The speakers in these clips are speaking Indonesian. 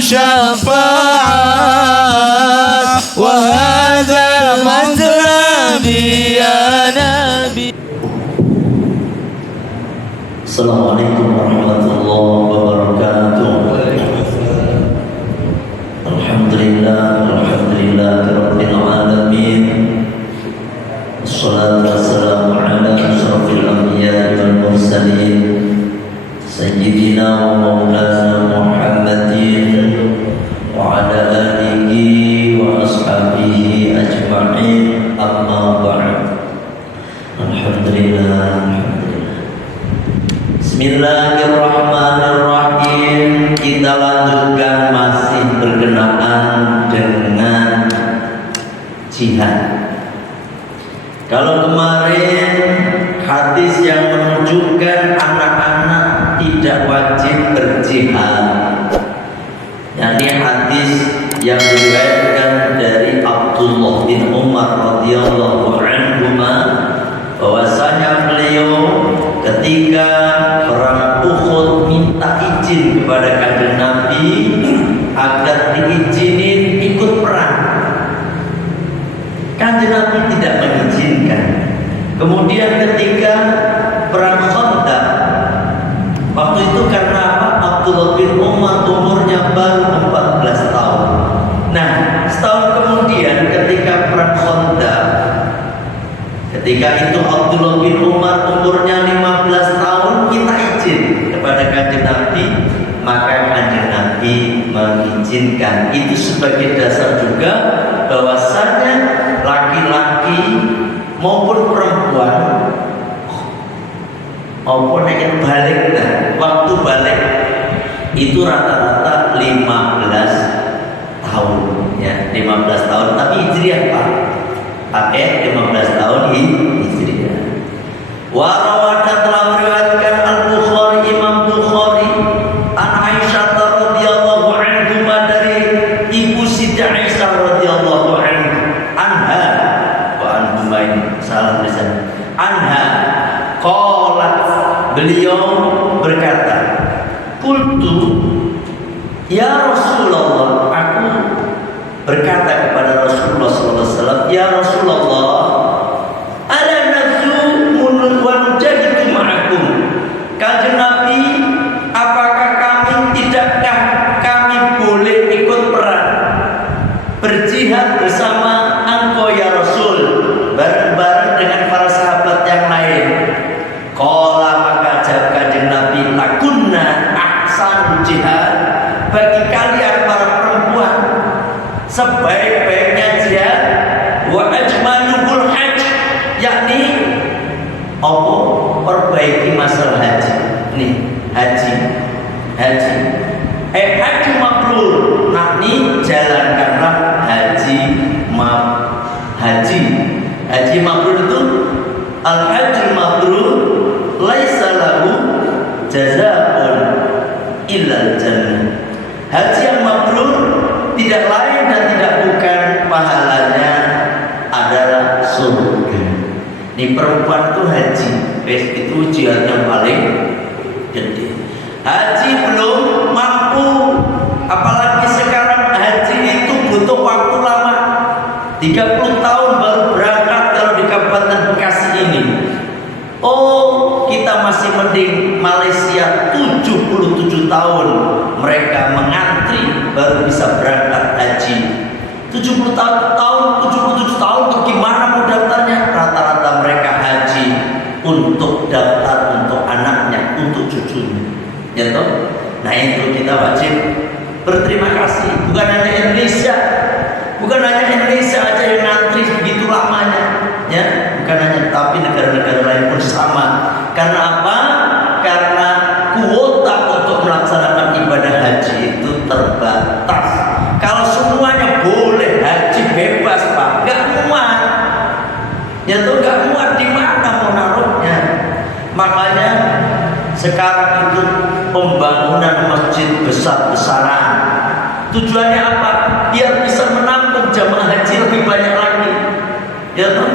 شفاعة وهذا مطلبي يا نبي. Assalamualaikum warahmatullahi wabarakatuh. Alhamdulillah rabbil alamin. Wassalatu wassalamu ala asyrafil anbiya'i wal mursalin sayyidina wa maulana Muhammadin wa ala alihi wa ashabihi ajma'in, amma ba'd. Alhamdulillah. Bismillahirrahmanirrahim. Kita lanjutkan masih berkenaan dengan jihad. Kalau kemarin hadis yang menunjukkan anak-anak tidak wajib berjihad, yakni hadis yang diriwayatkan dari Abdullah bin Umar radhiyallahu anhuma, bahwasanya beliau ketika perang Uhud minta izin kepada kanjeng Nabi agar diizinin ikut perang. Kanjeng Nabi tidak mengizinkan. Kemudian ketika perang Khandaq, waktu itu karena apa? Abdullah bin Umar umurnya baru 14 tahun. Nah, setahun kemudian ketika perang Khandaq, ketika itu Abdullah bin Umar umurnya 15 tahun, kita izin kepada kanjeng Nabi, maka kanjeng Nabi mengizinkan. Itu sebagai dasar juga bahwasanya laki-laki maupun perempuan maupun yang balik, waktu balik itu rata-rata 15 tahun, ya 15 tahun. Tapi hijriah Pak, pakai 15 tahun hijriah. Wa rawadan telah meriwayatkan Al-Bukhari, Imam Bukhari, an Aisyah radhiyallahu anha, dari ibu Siti Aisyah radhiyallahu anha wa anhumain, salah tulisan anha, qalat, beliau berkata, qultu ya Rasulullah, aku berkata kepada Rasulullah sallallahu alaihi wasallam, ya Rasulullah, ala nazu wa nujahidu ma'akum. Kanjeng Nabi, apakah tidakkah kami boleh ikut perang, berjihad bersama engkau ya Rasul, bareng-bareng dengan para sahabat yang lain? Qala, maka jawab kanjeng Nabi, lakunna ahsanul jihad, bagi kalian para perempuan sebaik-baiknya jihad, wa ajmalul hajj, yakni apa? Perbaiki masalah haji. Nih, haji haji mabrur, yakni jalankanlah haji mabrur itu al hajjul mabrur laisa lahu jazaa'un illal jannah. Haji yang mabrur tidak lain dan tidak bukan pahalanya adalah surga. Ini perempuan itu haji, itu jihad yang paling gede. Haji belum mampu, apalagi sekarang haji itu butuh waktu lama, 30 tahun baru berangkat kalau di Kabupaten Bekasi ini. Oh, kita masih mending Malaysia 77 tahun mereka mengantri baru bisa berangkat haji. 77 tahun tuh gimana mau daftarnya? Rata-rata mereka haji untuk daftar untuk anaknya, untuk cucunya, ya toh. Nah, itu kita wajib berterima kasih. Bukan hanya Indonesia aja yang ngantri begitu lamanya, ya. Bukan hanya, tapi negara-negara lain pun sama. Karena apa? Karena kuota untuk melaksanakan ibadah haji itu terbatas. Kalau semuanya boleh haji bebas Pak, nggak muat. Ya tuh nggak muat, di mana mau naruhnya? Makanya sekarang itu pembangunan masjid besar-besaran. Tujuannya apa? Biar bisa menampung jamaah haji lebih banyak lagi. Ya tuh.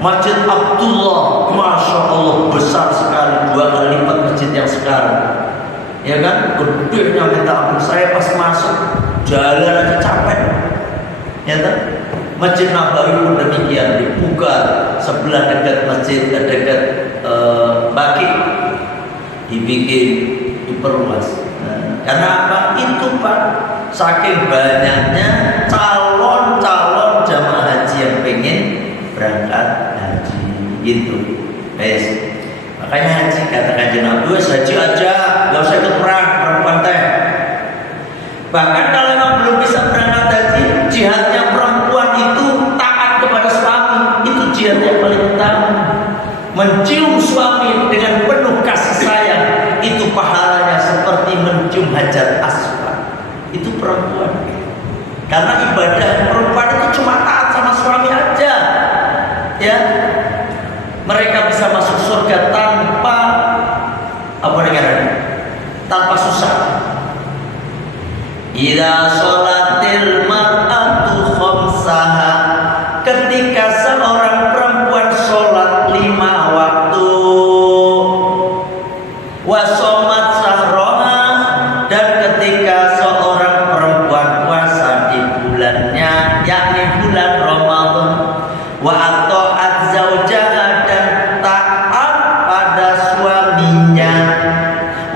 Masjid Abdullah, masya Allah besar sekali, 2 kali lipat masjid yang sekarang. ya kan, gedenya minta ampun. Saya pas masuk jalan aja capek, ya kan. Masjid Nabawi pun demikian, dibuka sebelah dekat masjid, dekat Baki, dibikin, diperluas. Karena apa? Itu Pak, saking banyaknya calon-calon jamaah haji yang pengen berangkat haji, gitu. Makanya haji, kata Kanjeng Nabi, haji aja, gak usah ikut perang, perempuan teh. Bahkan kalau memang belum bisa berangkat haji, jihadnya perempuan itu taat kepada suami, itu jihad yang paling utama. Mencium suami dengan penuh kasih sayang, itu pahalanya seperti mencium hajar aswad. Itu perempuan. Karena ibadah perempuan itu cuma taat sama suami aja, ya. Mereka bisa masuk surga tanpa apa namanya? Tanpa susah. Idza sholatil mar'atu khamsaha, ketika seorang perempuan sholat 5 waktu, wa shomat sahroha, dan ketika seorang perempuan puasa di bulannya, yakni bulan Ramadan, wa ata'at zaujaha, dan taat pada suaminya,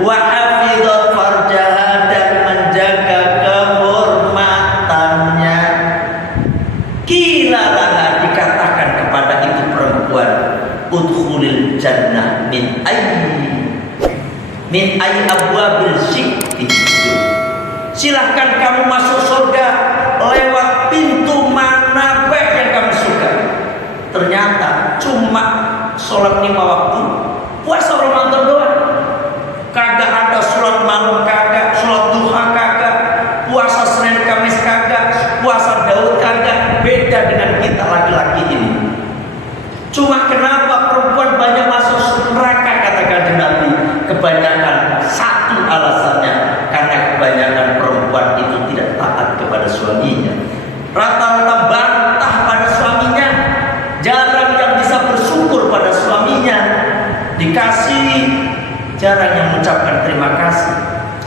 wa hafidhat farjaha, dan menjaga kehormatannya. Kilalaha, dikatakan kepada itu perempuan, udkhulil jannah min ayyi abwabil syikti, silahkan kamu masuk surga lewat pintu mana baik yang kamu suka. Ternyata cuma sholat 5 waktu, puasa Ramadan doang, kagak ada sholat malam, kagak sholat duha, kagak puasa Senin Kamis, kagak puasa Daud, kagak. Beda dengan kita laki-laki ini. Cuma kenapa perempuan banyak masuk neraka, kata Kanjeng Nabi? Kebanyakan, satu alasannya, karena kebanyakan perempuan itu tidak taat kepada suaminya. Rata-rata bantah pada suaminya, jarang yang bisa bersyukur pada suaminya. Dikasih, jarang yang mengucapkan terima kasih.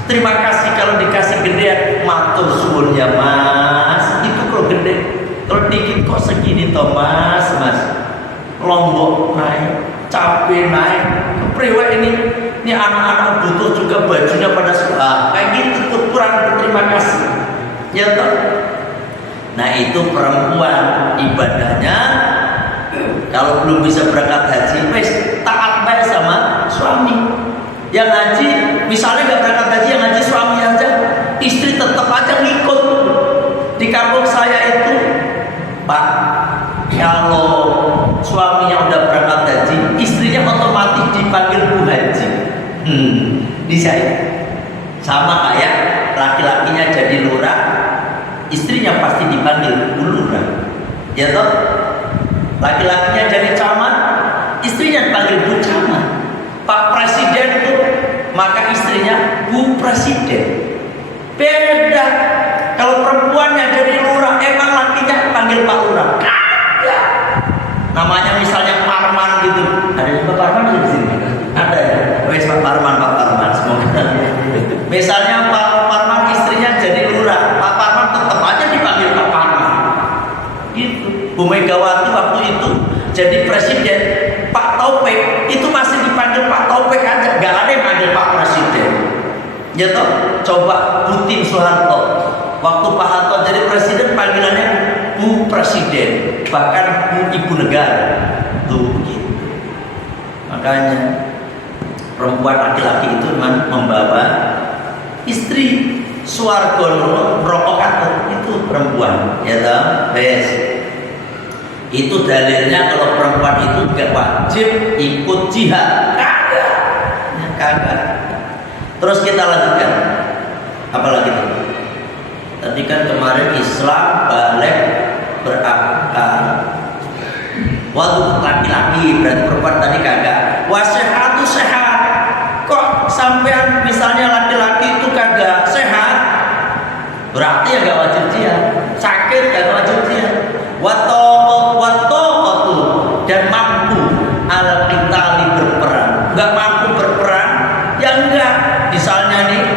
Terima kasih kalau dikasih gedean, matur suwun ya mas, itu kalau gede. Kalau dikit kok segini toh mas, lombok naik, cabai naik, kepriwe ini anak-anak butuh juga bajunya pada suka, kayak gitu tuh, kurang berterima kasih, ya toh. Nah itu perempuan, ibadahnya kalau belum bisa berangkat haji, wes taat baik sama suami. Yang haji, misalnya nggak berangkat haji, yang haji suami aja, istri tetap aja ngikut. Di kampung saya itu, Pak, kalau suaminya udah berangkat haji, istrinya otomatis dipanggil Bu Haji. Di saya sama kayak laki-lakinya jadi lurah, istrinya pasti dipanggil Bu Lurah, ya toh. Laki-lakinya jadi camat, istrinya dipanggil Bu Camat. Pak Presiden itu, maka istrinya Bu Presiden. Beda. Kalau perempuannya jadi lurah, emang lakinya panggil Pak Lurah. Kagak. Namanya misalnya Parman gitu. Ada Pak Parman di sini? Ada ya. Wes Pak Parman semoga. Misalnya Pak Parman istrinya jadi lurah, Pak Parman tetap aja dipanggil Pak Parman. Gitu. Bu Megawati waktu itu jadi presiden, Pak Taufik itu masih dipanggil Pak Taufik aja, gak ada yang panggil Pak Presiden. Ya toh, coba Putin Soeharto, waktu Pak Harto jadi presiden panggilannya Bu Presiden, bahkan Bu Ibu Negara. Tuh gitu. Makanya perempuan laki-laki itu membawa istri swarga rokok itu perempuan, ya toh. Itu dalilnya kalau perempuan itu gak wajib ikut jihad. Kagak. Terus kita lanjutkan. Apalagi itu? Tadi kan kemarin Islam balik berakal. Waktu laki-laki, berarti perempuan tadi kagak. Wasehatu sehat. Kok sampean misalnya laki-laki itu kagak sehat? Berarti ya gak wajib jihad. Sakit gak wajib jihad. Wataqatu, dan mampu al-qitali berperang. Enggak mampu berperang, ya enggak. Misalnya nih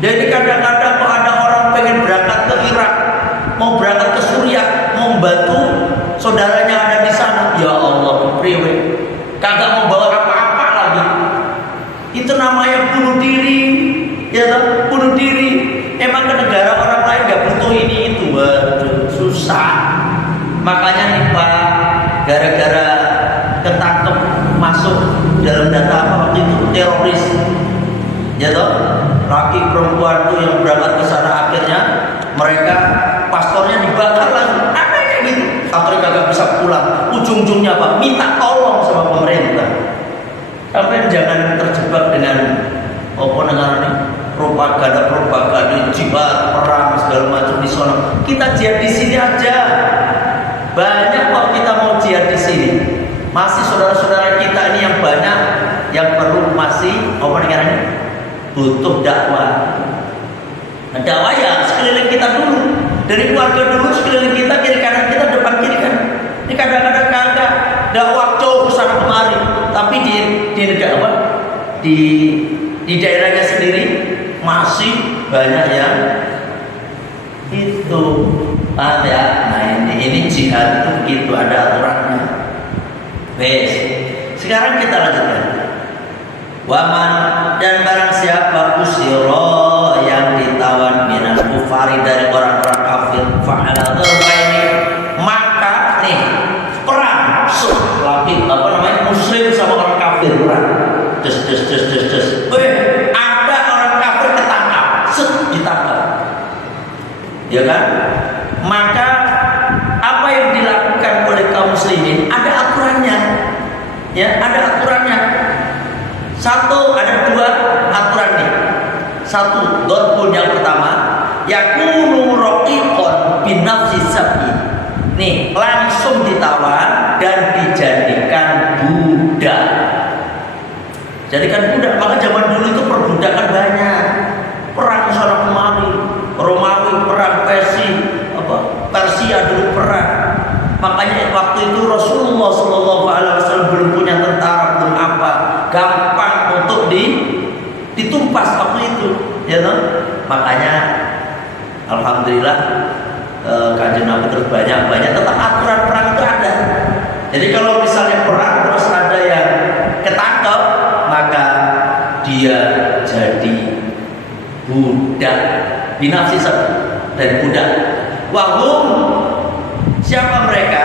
Jadi kadang-kadang kok ada orang pengen berangkat ke Irak, mau berangkat ke Suriah, mau membantu saudaranya ada di sana. Ya Allah, priwe. Kagak mau bawa apa-apa lagi. Itu namanya bunuh diri. Ya kan? Bunuh diri. Emang ke negara orang lain gak butuh ini itu. Waduh, susah. Makanya nih Pak, gara-gara ketangkep masuk dalam data apa waktu itu teroris. Ya toh? Laki perempuan tuh yang berangkat ke sana akhirnya mereka pastornya dibakar lagi. Apa kayak gitu? Akhirnya kagak bisa pulang. Ujung-ujungnya apa? Minta tolong sama pemerintah. Kalian jangan terjebak dengan apa namanya propaganda jihad perang segala macam di sana. Kita jihad di sini aja. Banyak kok kita mau jihad di sini. Masih saudara-saudara kita ini yang banyak yang perlu masih apa namanya butuh dakwah. Nah, dakwah ya sekeliling kita dulu, dari keluarga dulu, sekeliling kita, kiri kanan kita, depan kiri kan. Ini kadang-kadang kagak dakwah jauh kesana kemari, tapi di negara apa di daerahnya sendiri masih banyak yang itu ada. Nah ini jihad itu begitu, ada aturannya. Wes, sekarang kita lanjutkan. Waman dan barang siapa usiro yang ditawan minal kufari dari orang-orang kafir fa'ala dzalika, maka nih perang laki apa namanya muslim sama orang kafir perang des. Ada orang kafir ketangkap, ditangkap. Ya kan? Maka apa yang dilakukan oleh kaum muslimin ada aturannya. Ya, ada aturannya. Satu, ada dua aturan nih. Satu, dorbun yang pertama, yakunu raqiqan binafsi sabi. Nih, langsung ditawan dan dijadikan budak. Jadikan budak. Maka zaman dulu itu perbudakan banyak. Perang sana kemari, Romawi perang, Persia dulu perang. Makanya waktu itu Rasulullah SAW belum punya tentara, belum apa, gampang untuk ditumpas waktu itu, ya toh? Makanya alhamdulillah Kanjeng Nabi terus banyak tetap aturan perang itu ada. Jadi kalau misalnya perang terus ada yang ketangkep, maka dia jadi budak binafsi dan budak. Wahum, siapa mereka?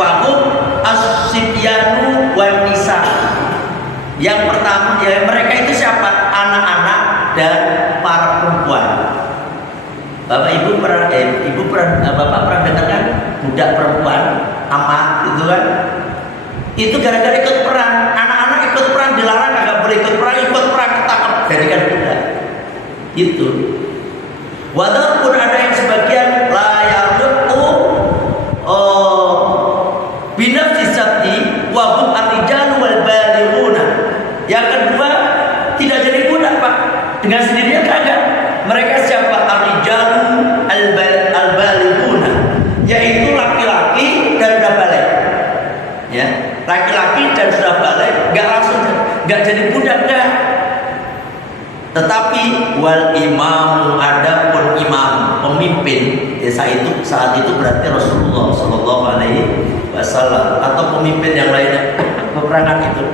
Wahum as-sibyanu wan nisa. Yang pertama, ya mereka itu siapa? Anak-anak dan para perempuan. Bapak Ibu pernah Bapak pernah dengar kan budak perempuan amat itu kan? Itu gara-gara ikut perang. Anak-anak ikut perang dilarang, nggak boleh ikut perang ketangkep jadikan budak. Itu. Walaupun ada yang sebagian layarutu binafsi sabti wa hum ar-rijalu wal balighuna. Yang kedua tidak jadi budak Pak, dengan sendirinya kagak. Mereka siapa? Ar-rijalu al-balighuna, yaitu laki-laki dan sudah balik. Ya, laki-laki dan sudah balik, nggak jadi budak dah. Tetapi wal imam, adapun imam pemimpin desa itu saat itu berarti Rasulullah Shallallahu Alaihi Wasallam atau pemimpin yang lainnya peperangan itu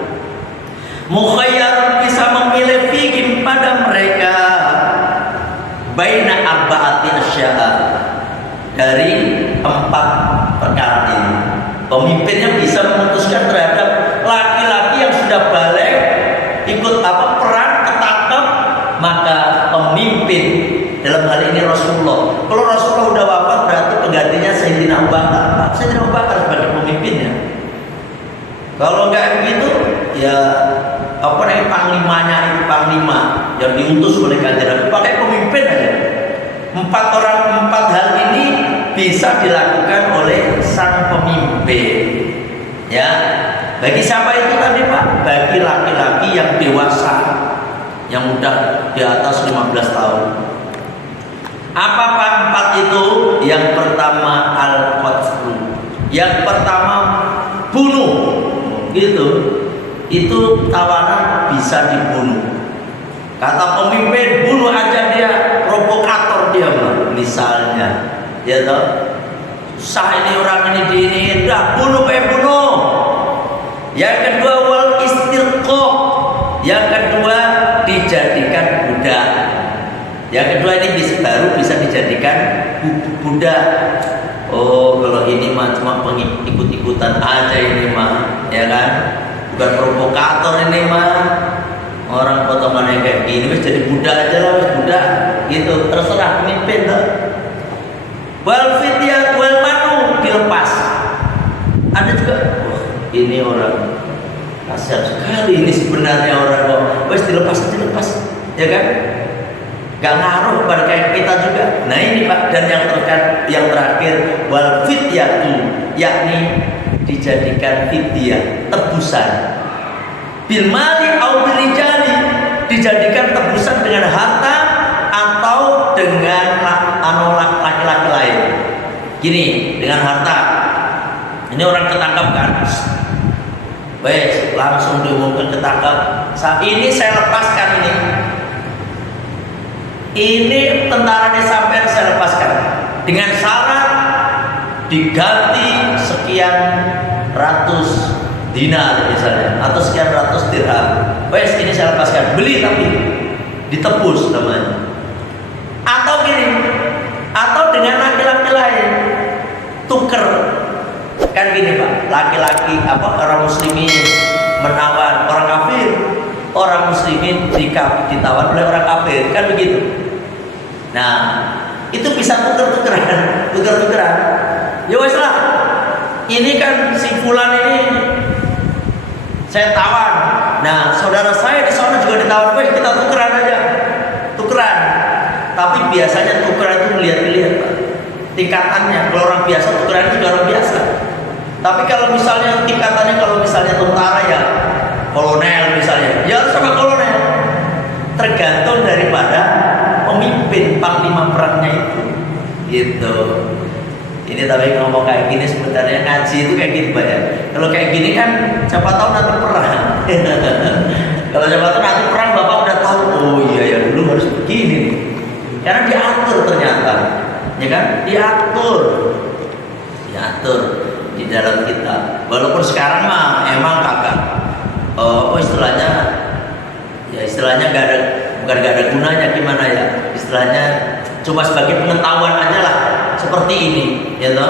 mukhayyar bisa memilih fiqih pada mereka baina arba'ati asya'a, dari 4 perkara ini. Pemimpinnya bisa memutuskan terhadap laki-laki yang sudah balik ikut perang ketangkep, maka pemimpin dalam hal ini Rasulullah. Kalau Rasulullah udah wafat berarti penggantinya Sayyidina Abu Bakar. Sayyidina Abu Bakar sebagai pemimpinnya. Kalau nggak begitu, ya panglimanya itu panglima yang diutus oleh Kanjeng Nabi, pakai pemimpin aja. 4 hal ini bisa dilakukan oleh sang pemimpin. Ya, bagi siapa itu tadi Pak? Bagi laki-laki yang dewasa, yang udah di atas 15 tahun. Apa 4 itu? Yang pertama al-qatlu. Yang pertama bunuh. Gitu. Itu tawanan bisa dibunuh. ya toh. Sah ini orang ini ini, dah bunuh bunuh. Yang kedua wal istirqaq. Yang kedua dijadikan budak. Yang kedua ini baru bisa dijadikan budak. Oh, kalau ini mah cuma ikut-ikutan aja ini mah, ya kan? Bukan provokator ini mah. Orang potongannya kayak gini wis jadi budak aja lah, wis budak gitu. Terserah pemimpin tuh. Wal fidyah wal manu dilepas. Ada juga, wah ini orang kasihan sekali ini sebenarnya orang kok. Wes dilepas aja lepas, ya kan? Gak ngaruh pada kayak kita juga. Nah ini Pak, dan yang terakhir wal fidyatu, yakni dijadikan fidyah, tebusan. Bil mali au bil rijali, dijadikan tebusan dengan harta atau dengan laki-laki lain. Gini, dengan harta. Ini orang ketangkap kan? Wes, langsung diumumkan ketangkap. Saat ini saya lepaskan ini. Ini tentaranya sampai saya lepaskan dengan syarat diganti sekian ratus dinar misalnya atau sekian ratus dirham. Wes, ini saya lepaskan. Beli tapi ditebus namanya. Atau gini, atau dengan laki-laki lain tuker. Kan gini Pak, laki-laki orang muslimin menawar orang kafir, orang muslimin ditawar oleh orang kafir, kan begitu. Nah, itu bisa tuker-tukeran. Ya wes lah. Ini kan si fulan ini saya tawar. Nah, saudara saya di sana juga ditawar, wes kita tukeran aja. Tukeran. Tapi biasanya tukeran itu melihat-lihat Pak. Tingkatannya, kalau orang biasa tukeran juga orang biasa. Tapi kalau misalnya tingkatannya, kalau misalnya tentara ya kolonel misalnya, ya harus sama kolonel. Tergantung daripada pemimpin panglima perangnya itu. Gitu. Ini tapi ngomong kayak gini sebenarnya ngaji itu kayak gitu Pak ya. Kalau kayak gini kan siapa tahu nanti perang. Kalau siapa tahu nanti perang Bapak udah tahu, oh iya ya dulu harus begini nih. Karena diatur ternyata, ya kan? Diatur di dalam kita. Walaupun sekarang mah emang kagak, istilahnya, ya istilahnya bukan gak ada gunanya gimana ya? Istilahnya cuma sebagai pengetahuan aja lah. Seperti ini, ya toh?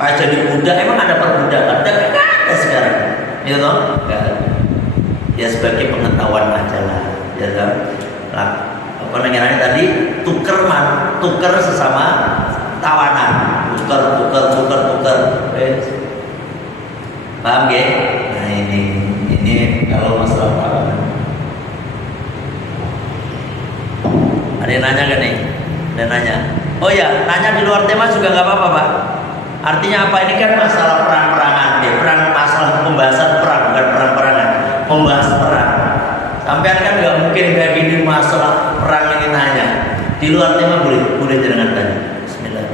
Kayak jadi budak, emang ada perbudakan? Gak ada sekarang, ya toh? Gak ada. Ya sebagai pengetahuan aja lah, ya toh? Lah, apa namanya tadi? Tuker sesama tawanan, tuker. Paham ya? Nah ini kalau masalah tawanan. Ada yang nanya gak nih? Ada yang nanya? Oh ya, nanya di luar tema juga nggak apa-apa Pak. Artinya apa? Ini kan masalah perang-perangan, ya masalah pembahasan perang, bukan perang-perangan, membahas perang. Sampai kan nggak mungkin kayak gini masalah perang ini nanya. Di luar tema boleh jangan tanya. Bismillah.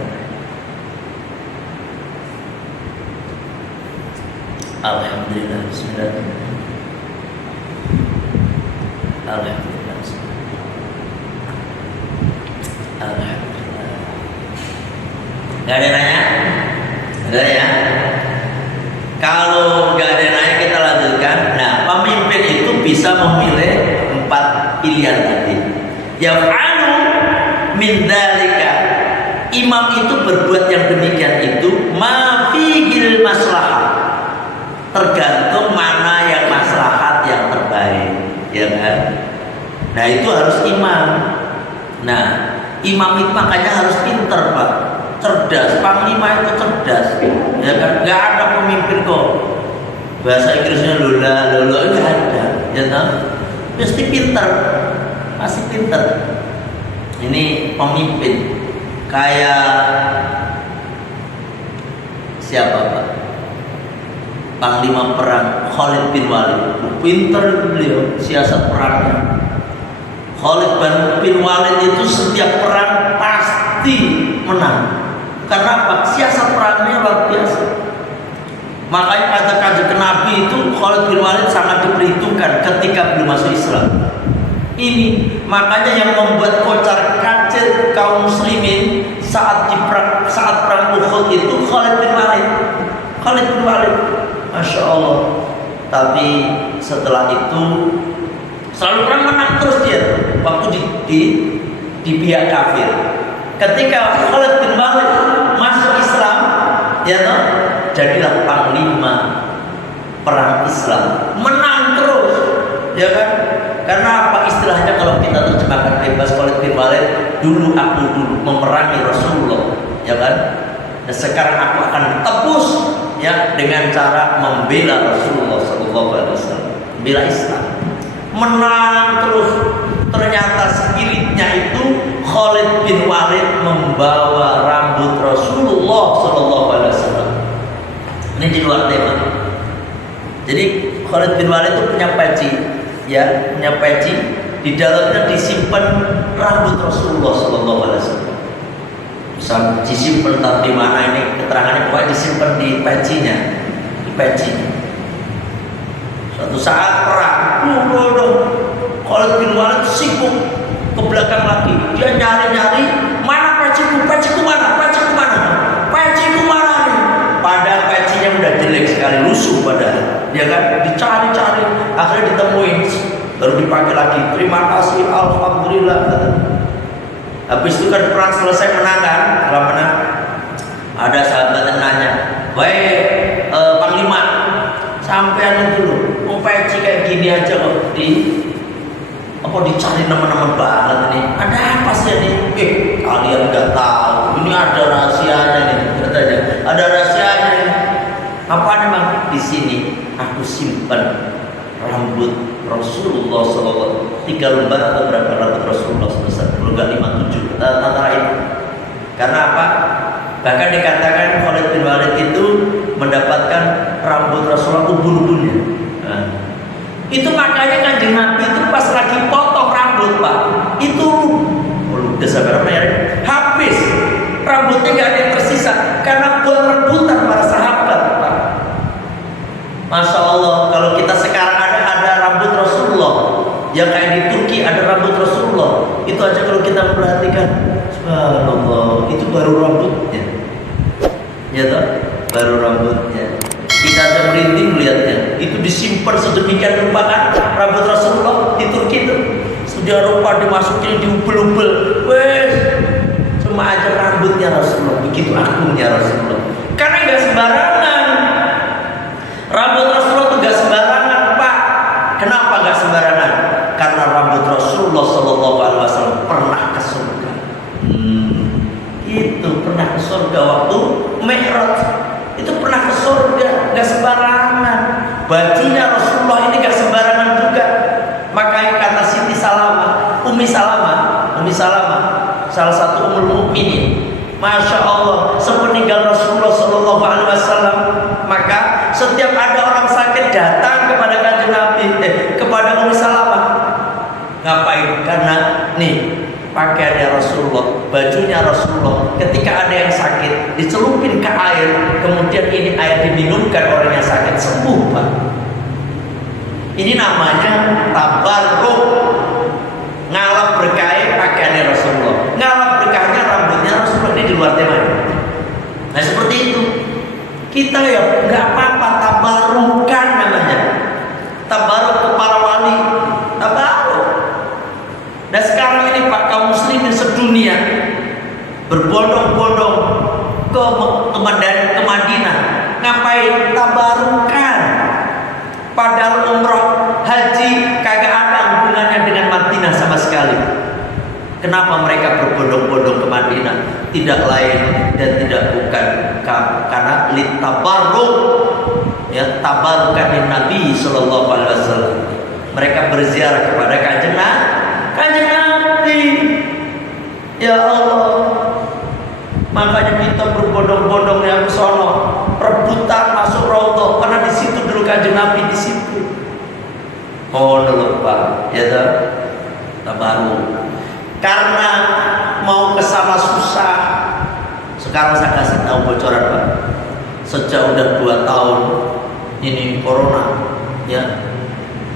Alhamdulillah. Bismillah. Alhamdulillah. Alhamdulillah. Gak ada nanya? Ada ya? Kalau gak ada nanya kita lanjutkan. Nah, pemimpin itu bisa memilih 4 pilihan tadi. Yaf'alu min dzalika. Imam itu berbuat yang demikian itu ma fihil maslahah. Tergantung mana yang maslahat yang terbaik, ya kan? Nah, itu harus imam. Nah, imam itu makanya harus pinter Pak. Cerdas, panglima itu cerdas, ya kan? Gak ada pemimpin kok bahasa Inggrisnya lola gak ada, ya kan? Pasti pinter, pasti pinter. Ini pemimpin kayak siapa Pak? Panglima perang Khalid bin Walid, pinter beliau siasat perangnya. Khalid bin Walid itu setiap perang pasti menang. Karena apa? Siasat perangnya luar biasa. Makanya kata Nabi itu Khalid bin Walid sangat diperhitungkan ketika belum masuk Islam. Ini makanya yang membuat kocar kacir kaum muslimin saat perang Uhud itu Khalid bin Walid, Masya Allah. Tapi setelah itu selalu perang menang terus dia. Waktu di pihak kafir. Ketika Khalid bin Walid masuk Islam, ya toh, jadilah panglima perang Islam, menang terus, ya kan? Karena apa istilahnya kalau kita terjemahkan bebas, Khalid bin Walid, dulu aku memerangi Rasulullah, ya kan? Dan sekarang aku akan tebus, ya, dengan cara membela Rasulullah SAW, membela Islam, menang terus. Ternyata spiritnya itu Khalid bin Walid membawa rambut Rasulullah SAW. Ini di luar tema. Jadi Khalid bin Walid itu punya peci, ya, punya peci. Di dalamnya disimpan rambut Rasulullah SAW. Bisa disimpan entah di mana, ini keterangannya, pokoknya disimpan di pecinya, di peci. Suatu saat perang, Khalid bin Walid sibuk ke belakang lagi. Dia nyari-nyari, mana peciku mana nih. Padahal pecinya udah jelek sekali, lusuh padahal. Dia kan dicari-cari, akhirnya ditemuin, baru dipakai lagi. Terima kasih, alhamdulillah. Habis itu kan perang selesai, menang kan? Setelah menang, ada sahabat yang nanya, "Wahai panglima, sampean dulu, peci kayak gini aja kok dicari teman-teman banget ini. Ada apa sih ini? Kalian nggak tahu. Ini ada rahasianya nih, katanya. Ada rahasianya nih. Apa memang di sini aku simpan rambut Rasulullah SAW, 3 lembar atau berapa rambut Rasulullah SAW? Kalau nggak 5, 7 antara itu. Karena apa? Bahkan dikatakan Khalid bin Walid itu mendapatkan rambut Rasulullah ubun-ubunnya. Nah, itu makanya Kanjeng Nabi itu pas lagi potong rambut, Pak, itu udah sampai habis rambutnya, nggak ada yang tersisa karena buat rebutan para sahabat, Pak. Masya Allah, kalau kita sekarang ada rambut Rasulullah, yang kayak di Turki ada rambut Rasulullah, itu aja kalau kita perhatikan, subhanallah, itu baru rambutnya, ya toh, baru rambutnya. Kita aja merinding melihatnya. Itu disimpan sedemikian rupa kan rambut Rasulullah di Turki itu. Sudah rupa dimasukin, diubel-ubel. Wes, cuma aja rambutnya Rasulullah, begitu agungnya Rasulullah. Karena nggak sembarangan. Rambut Rasulullah itu nggak sembarangan, Pak. Kenapa nggak sembarangan? Karena rambut Rasulullah SAW pernah ke surga. Itu pernah ke surga waktu Mi'raj. Itu pernah ke surga, nggak sembarangan. Bajunya Rasulullah ini nggak sembarangan juga. Makanya kata Siti Salamah, Umi Salamah, salah satu ummul mukminin, Masya Allah, sepeninggal Rasulullah SAW, maka setiap ada orang sakit datang kepada Kanjeng Nabi, kepada Umi Salamah. Ngapain? Karena nih, pakaiannya Rasulullah, bajunya Rasulullah, ketika ada yang sakit dicelupin ke air, kemudian ini air diminumkan, orang yang sakit sembuh, Pak. Ini namanya tabarruk, ngalap berkah pakaiannya Rasulullah, ngalap berkahnya rambutnya Rasulullah. Ini di luar tema. Nah seperti itu, kita ya nggak apa-apa, tabarukan namanya, tabaruk ke para wali, tabaruk. Dan sekarang ini Pak, kaum muslimin sedunia berbondong-bondong ke Madinah. Ngapain? Tabarukan. Padahal umroh, haji kagak ada hubungannya dengan Madinah sama sekali. Kenapa mereka berbondong-bondong ke Madinah? Tidak lain dan tidak bukan karena litabarruk, ya, tabarukan Nabi sallallahu alaihi wasallam. Mereka berziarah kepada Kanjeng Nabi. Ya Allah, makanya kita berbondong-bondong yang sono, rebutan masuk raudhah, karena di situ dulu Kanjeng Nabi di situ. Oh dulu Pak, ya toh, tabaruk. Karena mau ke sana susah. Sekarang saya kasih tahu bocoran, Pak. Sejak udah 2 tahun ini corona, ya,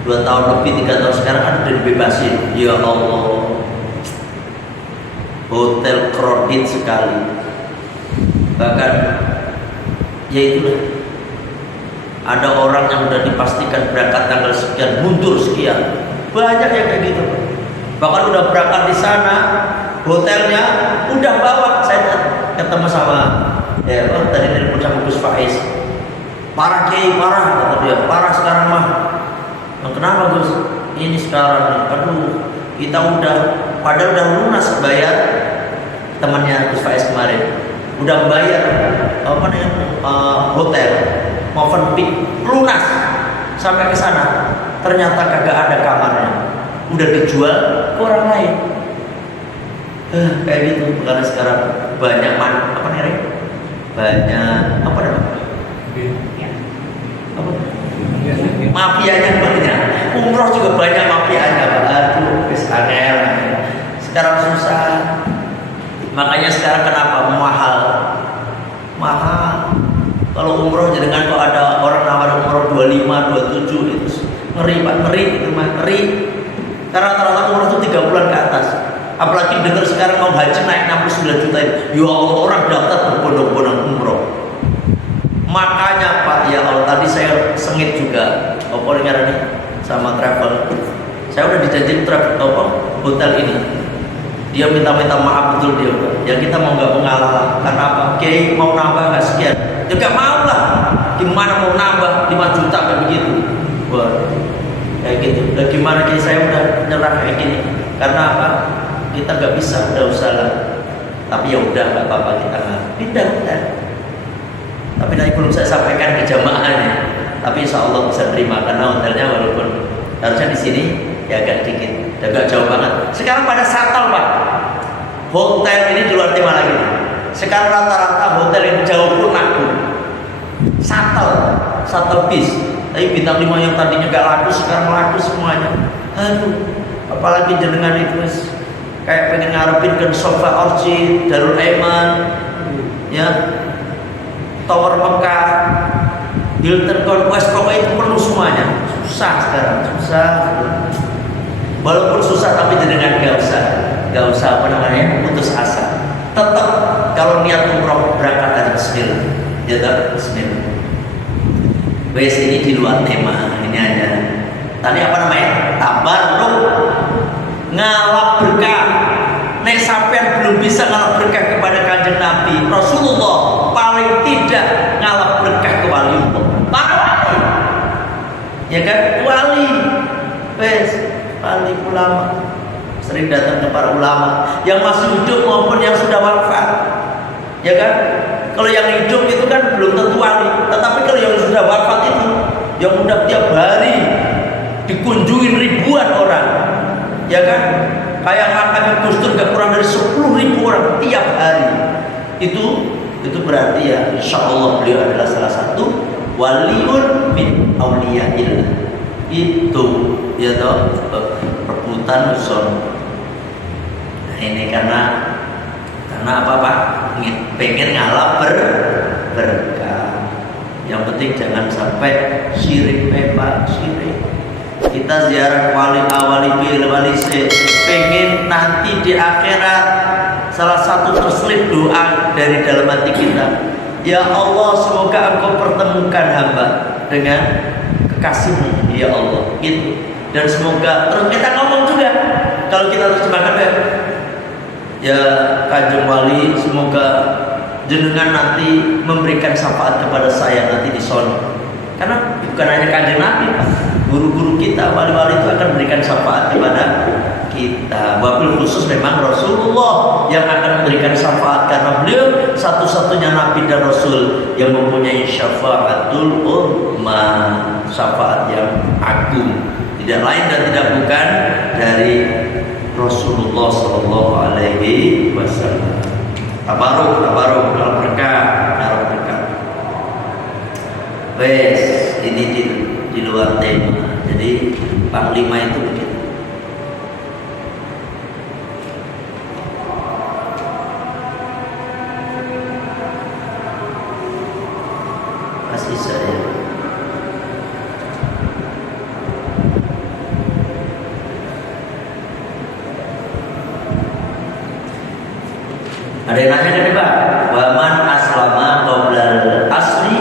2 tahun lebih, 3 tahun sekarang kan udah dibebasin. Ya Allah, hotel kredit sekali. Bahkan ya itulah, ada orang yang sudah dipastikan berangkat tanggal sekian, mundur sekian, banyak yang kayak gitu. Bahkan udah berangkat di sana, hotelnya udah bawa. Saya ketemu sama tadi telepon sama Gus Faiz, parah Kiai, parah, kata dia, parah sekarang mah. Nah, kenapa Gus? Ini sekarang nih, aduh, kita udah, padahal udah lunas bayar. Temannya Gus Faiz kemarin udah bayar hotel Movenpick lunas sampai ke sana, ternyata kagak ada kamarnya, udah dijual ke orang lain. Kayak gitu. Karena sekarang banyak mafianya banyak. Umroh juga banyak mafianya. Aduh, wis angel. Sekarang susah. Makanya sekarang kenapa mahal? Kalau umroh jangan kok ada orang nawar umroh 25, 27 itu ngeri Pak, ngeri. Karena rata-rata umroh itu 3 bulan ke atas. Apalagi dengar sekarang mau haji naik 69 juta itu. Ya Allah, orang daftar berbondong-bondong umroh. Makanya Pak, ya Allah, tadi saya sengit juga nih sama travel. Saya udah dijanjiin hotel ini. Dia minta maaf betul dia. Ya kita mau nggak mengalah lah. Karena apa? Kiai mau nambah nggak sekian? Ya nggak mau lah. Gimana mau nambah 5 juta kayak begitu? Wah, kayak gitu. Dan gimana Kiai, saya udah nyerah kayak gini. Karena apa? Kita nggak bisa, udah usaha. Tapi ya udah, nggak apa-apa, kita nggak pindah. Tapi nanti belum saya sampaikan ke jamaahnya. Tapi insya Allah bisa terima, karena hotelnya walaupun harusnya di sini ya agak dikit, agak jauh banget. Sekarang pada shuttle Pak, hotel ini di luar tema lagi. Sekarang rata-rata hotel yang jauh pun laku. Shuttle bis. Tapi bintang 5 yang tadinya gak laku sekarang laku semuanya. Aduh, apalagi jenengan itu kayak pengen ngarepin ke Sofa Orchid, Darul Aiman, ya, Tower Mekah, Hilton Conquest, pokoknya itu perlu semuanya. Susah sekarang, susah. Walaupun susah tapi jenengan gak usah putus asa. Tetap kalau niat umroh berangkat dari Bismillah, ya tak Bismillah. Wes ini di luar tema, ini aja. Tadi tabarruk, ngalap berkah. Nek sampean belum bisa ngalap berkah kepada Kanjeng Nabi Rasulullah, paling tidak ngalap berkah ke wali Allah. Ya kan, wali. Wes, wali ulama. Sering datang ke para ulama yang masih hidup maupun yang sudah wafat. Ya kan? Kalau yang hidup itu kan belum tentu wali, tetapi kalau yang sudah wafat itu yang udah tiap hari dikunjungin ribuan orang. Ya kan? Kayak makanya Gus Dur gak kurang dari 10.000 orang tiap hari. Itu berarti ya insya Allah beliau adalah salah satu waliun min auliyaillah. Itu ya toh rebutan usul. Nah ini karena apa Pak? Pengen ngalap berkah. Yang penting jangan sampai syirik Pak, syirik. Kita ziarah wali A, wali B, wali C, pengen nanti di akhirat salah satu terselip doa dari dalam hati kita, ya Allah, semoga Engkau pertemukan hamba dengan kekasihmu, ya Allah, gitu. Dan semoga, terus kita ngomong juga, kalau kita terjemahkan ya Kanjeng Wali, semoga jenengan nanti memberikan syafaat kepada saya nanti di sono. Karena bukan hanya Kanjeng Nabi Pak, guru-guru kita, wali-wali itu akan memberikan syafaat kepada kita. Wabil khusus memang Rasulullah yang akan memberikan syafaat, karena beliau satu-satunya Nabi dan Rasul yang mempunyai syafaatul ummah, syafaat yang agung, tidak lain dan tidak bukan dari Rasulullah Sallallahu Alaihi Wasallam. Tabaruk, dalam berkah. Wes, ini di luar tema. Jadi panglima itu begitu. Masih saya. Ada yang nanya tadi Pak, waman aslama qoblal asri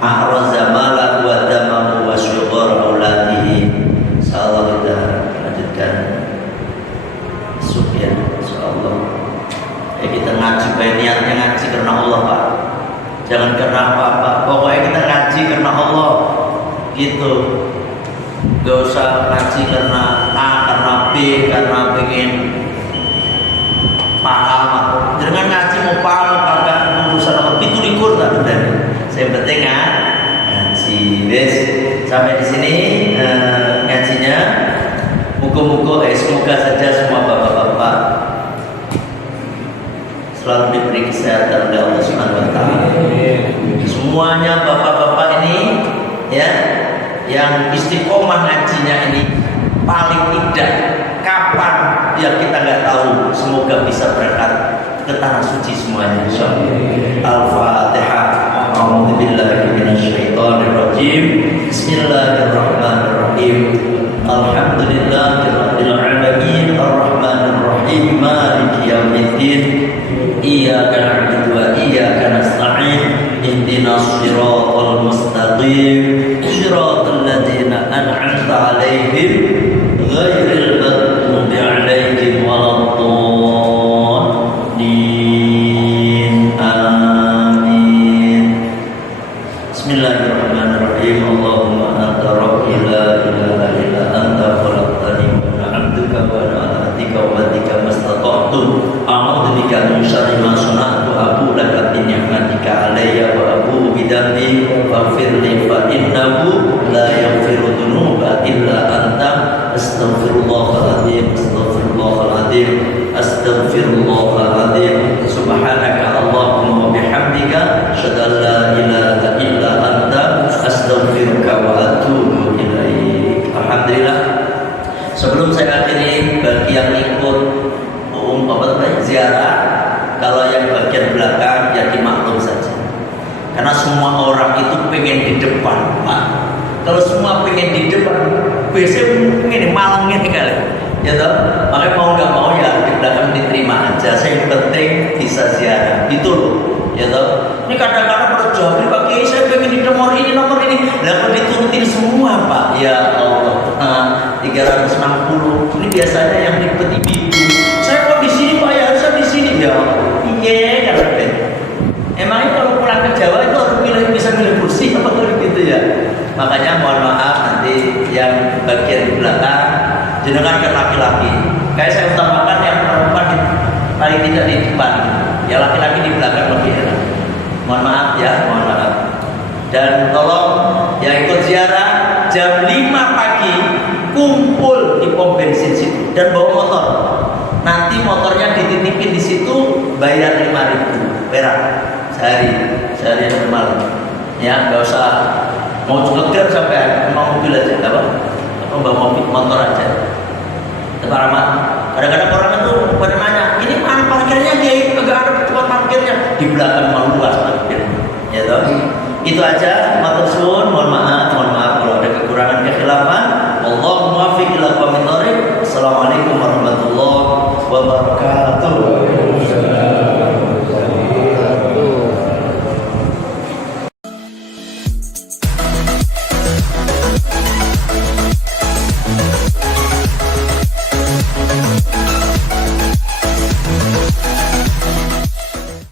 ahraza mala wa damahu wa syukur auladihi. Insyaallah kita lanjutkan besok ya, insyaallah. Kita ngaji, baik niatnya ngaji karena Allah Pak, jangan karena apa-apa. Pokoknya kita ngaji karena Allah gitu. Gak usah ngaji karena A, karena B, karena pengen paham. Jangan ngaji mau paham kagak urusan apa itu likur tak benar. Saya penting ngaji. Wes sampai di sini ngajinya. Muka-muka semoga saja semua bapak-bapak selalu diberi kesehatan oleh Allah Subhanahu wa taala. Semuanya bapak-bapak ini ya yang istiqomah ngajinya ini paling tidak kapan ya kita nggak tahu, semoga bisa berangkat ke tanah suci semuanya insyaallah. Al-Fatihah. A'udzubillahi minasyaitonir rajim. Bismillahirrahmanirrahim. Alhamdulillahirabbil alamin arrahmanir rahim maliki yaumiddin. Iyyaka na'budu wa iyyaka nasta'in. Ihdinas siratal mustaqim. Shiratal ladzina an'amta 'alaihim ghairil maghdubi 'alaihim waladdallin. Amin. Bismillahirrahmanirrahim. Allahumma anta rabbi la ilaha illa anta khalaqtani wa ana 'abduka wa ana 'ala ahdika wa wa'dika mastata'tu. A'udzu bika min syarri ma sana'tu. Abu laka bi ni'matika 'alayya wa abu bi dhanbi faghfir li fa innahu la yaghfiru dzunuba illa anta. Astaghfirullahaladzim, astaghfirullahaladzim, astaghfirullahaladzim. Subhanaka Allahumma wa bihamdika asyhadu an la ilaha illa anta astaghfiruka wa atubu ilaik. Alhamdulillah. Sebelum saya akhiri, bagi yang ikut ziarah, kalau yang bagian belakang ya dimaklum saja. Karena semua orang itu pengen di depan, Pak. Kalau semua pengen di depan, biasanya pengen malang ini kali. Ya toh, makanya mau nggak mau ya di belakang diterima aja. Saya penting bisa ziarah, itu loh. Ya toh, ini kadang-kadang pada jawab, Pak Kiai saya pengen di nomor ini, lalu diturutin semua Pak. Ya Allah, 360. Ini biasanya yang ribet ibu. Saya kok di sini Pak ya, harusnya di sini ya. Iya, karena emangnya kalau pulang ke Jawa itu harus bisa milih kursi apa gitu ya. Makanya mohon maaf nanti yang bagian di belakang jenengan kan laki-laki. Kayak saya utamakan yang perempuan paling tidak di depan, ya laki-laki di belakang lebih enak. Mohon maaf ya, mohon maaf. Dan tolong yang ikut ziarah jam 5 pagi kumpul di pom bensin situ dan bawa motor. Nanti motornya dititipin di situ, bayar 5.000 perak sehari dan malam. Ya, nggak usah mau ngegrab sampai mau mobil aja, apa bawa motor aja. Pak Rahmat, kadang-kadang orang itu pada nanya, ini mana parkirnya Kiai? Enggak ada tempat parkirnya, di belakang mau luas parkir. Ya toh, itu aja. Matur suwun, mohon maaf kalau ada kekurangan kekhilafan. Wallahu muwaffiq ila aqwamit thoriq. Assalamualaikum warahmatullahi wabarakatuh.